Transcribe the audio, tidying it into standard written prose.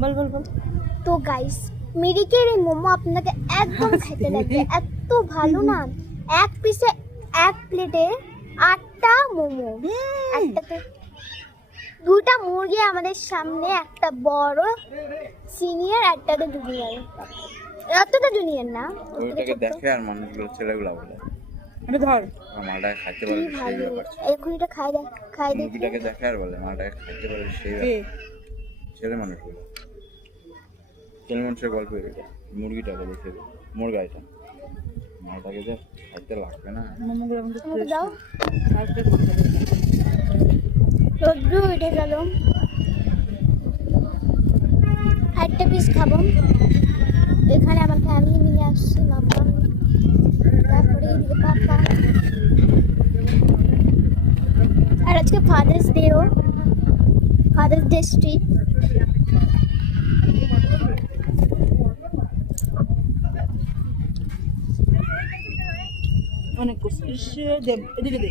বল বল বল। তো গাইস, মিরিকের এই মোমো আপনাকে একদম খেতে লাগবে, এত ভালো না। এক পিসে এক প্লেটে 8টা মোমো, একটাতে 2টা মুরগি আমাদের সামনে, একটা বড় সিনিয়র, একটাতে জুনিয়র। এতটা জুনিয়র না, ওইটাকে দেখে আর মানুষগুলো ছেলেগুলো বলে এটা ধর। মালটাকে খাইতে কি পারবে সেই ভালো। ব্যাপার ছিল। এখন এটা খাই দেখি। মুরগিটাকে দেখে আর বলে মালটাকে খাইতে পারবে সেই এ, ব্যাপার। ছেলে মানুষগুলো ছেলে মানুষের গল্প এটা। মুরগিটাকে দেখে মুরগা এটা মালটাকে যে খাইতে লাগবে না। মোমোগুলো আমাকে আমাকে দাও। আর একটু করতে হবে। রোদ্র উঠে গেল, একটা পিস খাবো। এখানে আমার ফ্যামিলি নিয়ে আসছে, মাম্মা, তারপরে এদিকে পাপা। আর আজকে ফাদার্স ডেও, ফাদার্স ডে স্ট্রিট। অনেক করছিস। দে এদিকে দে।